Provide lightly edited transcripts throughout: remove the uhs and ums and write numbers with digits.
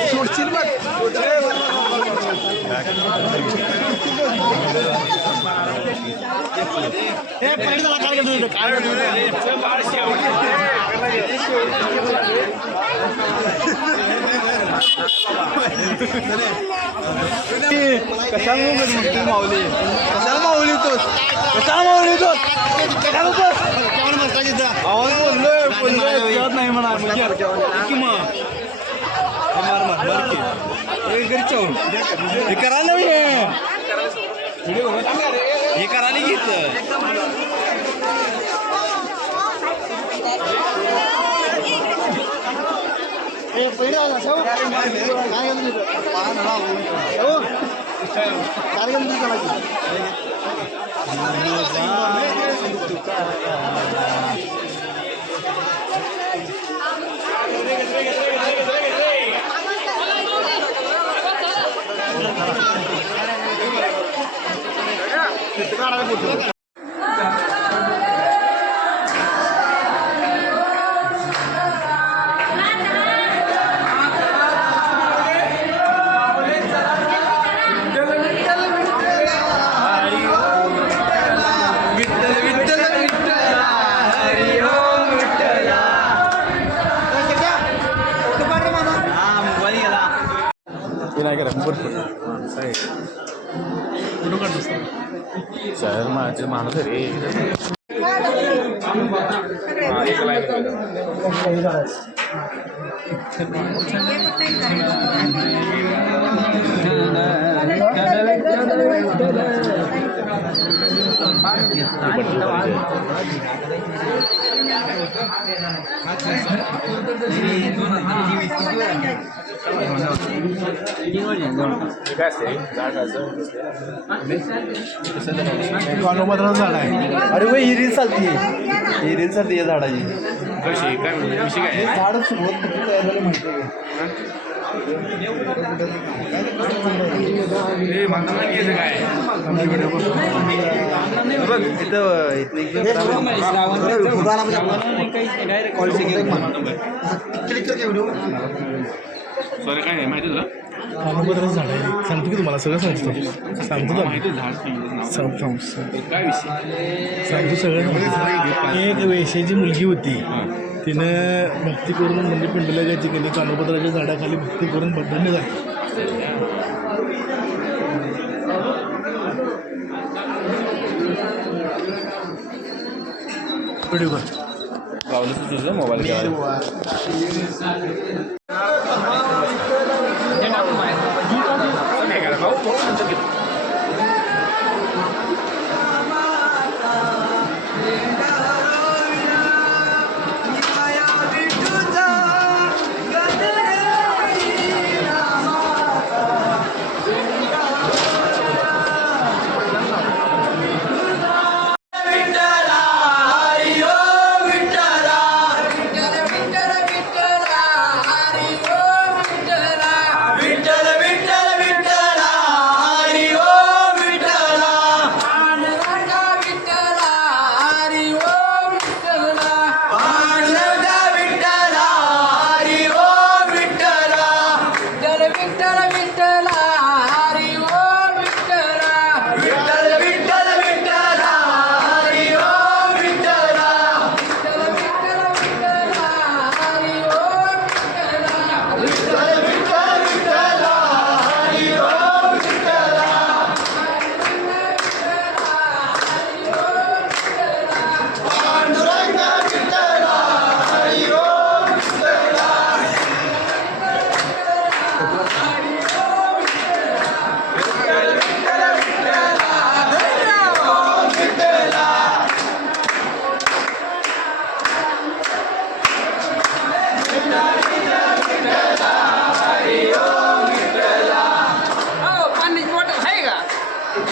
सोडशील बघ हे पहिले त्याला काय करतो काय कशाला माऊली कशाला माऊली तोच कशाला माऊली तोच कशाला तोच आवाज बोललोय नाही म्हणा की मग मार मार मार की घरी चावून हे करायला हे करायला घेत सर माझे माणूस रे झाड आहे अरे वय ही रील चालती ही रील चालती या झाडाची कशी काय विषय काय झाड सुरुवात तयार झालं म्हणतो सॉरी काय नाही माहिती तुला कानोबद्राचं झाड आहे सांगतो की तुम्हाला सगळं सांगतो सांगतो माहिती झाड काय विषय सांगतो सगळं एक वेश्याची मुलगी होती तिनं भक्ती करून म्हणजे पिंडला जायची गेली कानोबद्राच्या झाडाखाली भक्ती करून बदलणे झाली व्हिडिओ कर गावलं तुझं मोबाईल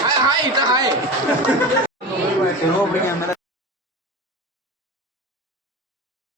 हाय इथं आहे